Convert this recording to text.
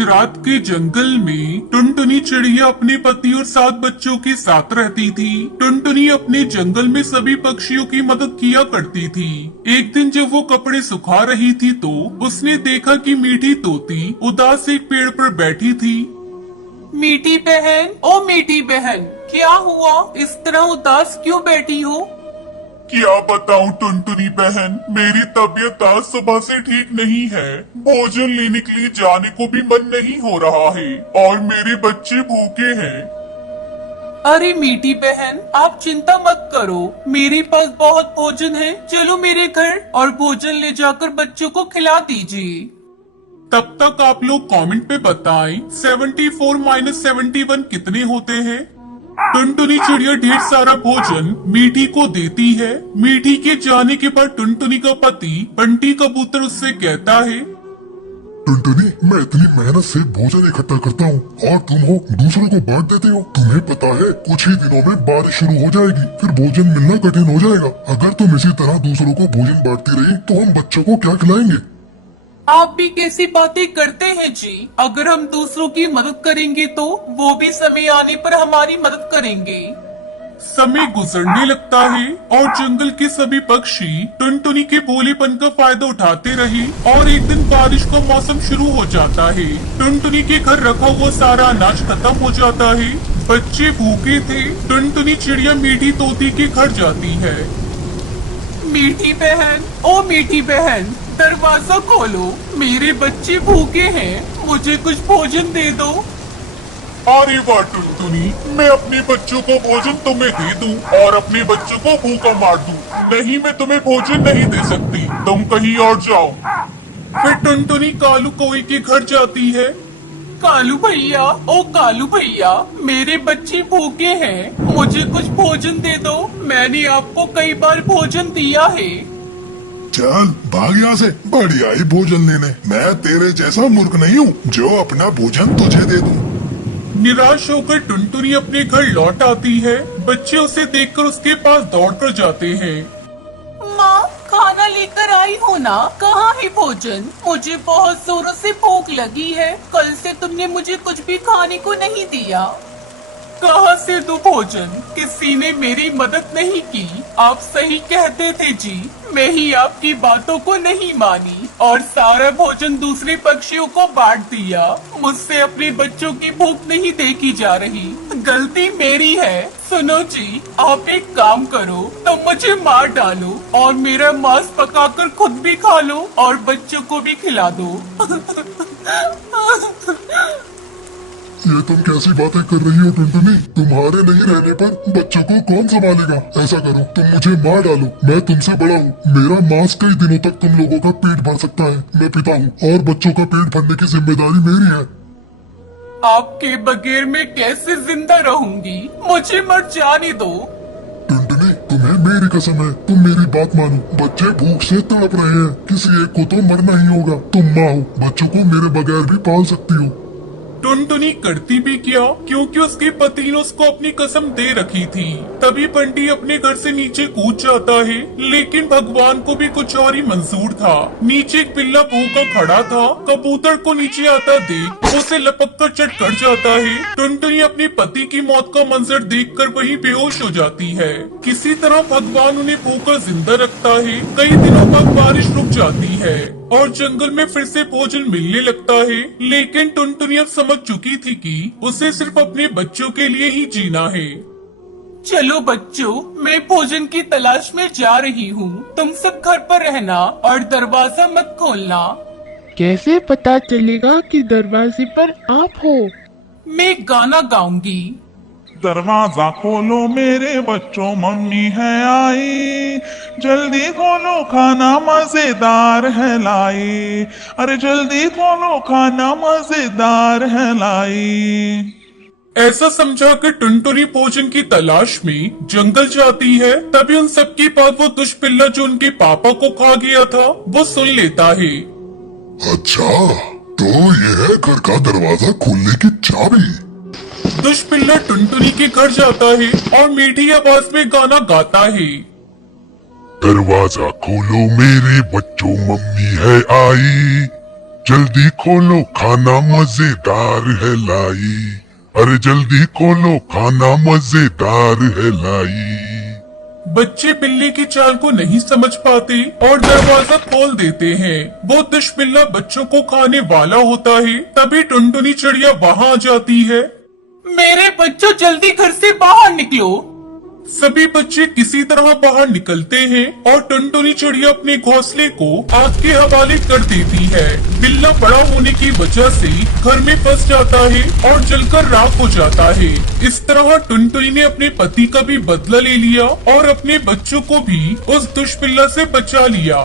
रात के जंगल में टुनटुनी चिड़िया अपने पति और 7 बच्चों के साथ रहती थी। टुनटुनी अपने जंगल में सभी पक्षियों की मदद किया करती थी। एक दिन जब वो कपड़े सुखा रही थी तो उसने देखा कि मीठी तोती उदास एक पेड़ पर बैठी थी। मीठी बहन, ओ मीठी बहन, क्या हुआ? इस तरह उदास क्यों बैठी हो? क्या बताऊं टुनटुनी बहन, मेरी तबीयत आज सुबह से ठीक नहीं है। भोजन लेने के लिए जाने को भी मन नहीं हो रहा है और मेरे बच्चे भूखे हैं। अरे मीठी बहन, आप चिंता मत करो, मेरे पास बहुत भोजन है। चलो मेरे घर और भोजन ले जाकर बच्चों को खिला दीजिए। तब तक आप लोग कमेंट पे बताएं 74 - 71 कितने होते हैं। टुनटुनी चिड़िया ढेर सारा भोजन मीठी को देती है। मीठी के जाने के बाद टुनटुनी का पति बंटी कबूतर उससे कहता है, टुनटुनी, मैं इतनी मेहनत से भोजन इकट्ठा करता हूँ और तुम हो दूसरों को बांट देते हो। तुम्हें पता है कुछ ही दिनों में बारिश शुरू हो जाएगी, फिर भोजन मिलना कठिन हो जाएगा। अगर तुम इसी तरह दूसरों को भोजन बांटती रही तो हम बच्चों को क्या खिलाएंगे? आप भी कैसी बातें करते हैं जी। अगर हम दूसरों की मदद करेंगे तो वो भी समय आने पर हमारी मदद करेंगे। समय गुजरने लगता है और जंगल के सभी पक्षी टुनटुनी के भोलेपन का फायदा उठाते रहे और एक दिन बारिश का मौसम शुरू हो जाता है। टुनटुनी के घर रखा हुआ सारा अनाज खत्म हो जाता है। बच्चे भूखे थे। टुनटुनी चिड़िया मीठी तोती के घर जाती है। मीठी बहन, ओ मीठी बहन, दरवाजा खोलो, मेरे बच्चे भूखे हैं, मुझे कुछ भोजन दे दो। अरे वाह टुनटुनी, मैं अपने बच्चों को भोजन तुम्हें दे दूं और अपने बच्चों को भूखा मार दूं। नहीं, मैं तुम्हें भोजन नहीं दे सकती, तुम कहीं और जाओ। फिर टुनटुनी कालू कौवे के घर जाती है। कालू भैया, ओ कालू भैया, मेरे बच्चे भूखे हैं, मुझे कुछ भोजन दे दो। मैंने आपको कई बार भोजन दिया है। चल भाग यहाँ से, बढ़िया ही भोजन लेने। मैं तेरे जैसा मूर्ख नहीं हूँ जो अपना भोजन तुझे दे दूँ। निराश होकर टुनटुनी अपने घर लौट आती है। बच्चे उसे देखकर उसके पास दौड़कर जाते हैं। माँ, खाना लेकर आई हो ना? कहाँ है भोजन? मुझे बहुत जोरों से भूख लगी है। कल से तुमने मुझे कुछ भी खाने को नहीं दिया। कहाँ से दूं भोजन? किसी ने मेरी मदद नहीं की। आप सही कहते थे जी, मैं ही आपकी बातों को नहीं मानी और सारा भोजन दूसरे पक्षियों को बांट दिया। मुझसे अपने बच्चों की भूख नहीं देखी जा रही, गलती मेरी है। सुनो जी, आप एक काम करो, तुम मुझे मार डालो और मेरा मांस पकाकर खुद भी खा लो और बच्चों को भी खिला दो। ये तुम कैसी बातें कर रही हो टुनटुनी? तुम्हारे नहीं रहने पर बच्चों को कौन संभालेगा? ऐसा करो, तुम मुझे मार डालो, मैं तुमसे बड़ा हूँ। मेरा मांस कई दिनों तक तुम लोगों का पेट भर सकता है। मैं पिता हूँ और बच्चों का पेट भरने की जिम्मेदारी मेरी है। आपके बगैर मैं कैसे जिंदा रहूंगी? मुझे मर जाने दो। टुनटुनी, तुम्हें मेरी कसम है, तुम मेरी बात मानो। बच्चे भूख से तड़प रहे हैं, किसी एक को तो मरना ही होगा। तुम माँ हो, बच्चों को मेरे बगैर भी पाल सकती हो। टुनटुनी करती भी क्या, क्योंकि उसके पति ने उसको अपनी कसम दे रखी थी। तभी बंटी अपने घर से नीचे कूद जाता है, लेकिन भगवान को भी कुछ और ही मंजूर था। नीचे एक पिल्ला भूखा खड़ा था। कबूतर को नीचे आता देख उसे लपक कर चढ़ कर जाता है। टुनटुनी अपने पति की मौत का मंजर देखकर वहीं बेहोश हो जाती है। किसी तरह भगवान उन्हें भूखा जिंदा रखता है। कई दिनों बाद बारिश रुक जाती है और जंगल में फिर से भोजन मिलने लगता है। लेकिन टुनटुनी अब समझ चुकी थी कि उसे सिर्फ अपने बच्चों के लिए ही जीना है। चलो बच्चों, मैं भोजन की तलाश में जा रही हूँ। तुम सब घर पर रहना और दरवाजा मत खोलना। कैसे पता चलेगा कि दरवाजे पर आप हो? मैं गाना गाऊंगी। दरवाजा खोलो मेरे बच्चों, मम्मी है आई। जल्दी खोलो, खाना मजेदार है लाई। अरे जल्दी खोलो, खाना मजेदार है लाई। ऐसा समझाकर टुनटुनी भोजन की तलाश में जंगल जाती है। तभी उन सबकी बात वो दुष्पिल्ला जो उनके पापा को खा गया था वो सुन लेता है। अच्छा, तो ये है घर का दरवाजा खोलने की चाबी। दुष्पिल्ला टुनटुनी के घर जाता है और मीठी आवाज में गाना गाता है। दरवाजा खोलो मेरे बच्चों, मम्मी है आई। जल्दी खोलो खाना मजेदार है लाई। अरे जल्दी खोलो खाना मजेदार है लाई। बच्चे बिल्ली की चाल को नहीं समझ पाते और दरवाजा खोल देते हैं। वो दुष्ट बिल्ला बच्चों को खाने वाला होता है। तभी टुनटुनी चिड़िया वहाँ आ जाती है। मेरे बच्चों जल्दी घर से बाहर निकलो। सभी बच्चे किसी तरह बाहर निकलते हैं और टुनटुनी चिड़िया अपने घोंसले को आग के हवाले कर देती है। बिल्ला बड़ा होने की वजह से घर में फंस जाता है और जलकर राख हो जाता है। इस तरह टुनटुनी ने अपने पति का भी बदला ले लिया और अपने बच्चों को भी उस दुष्ट बिल्ला से बचा लिया।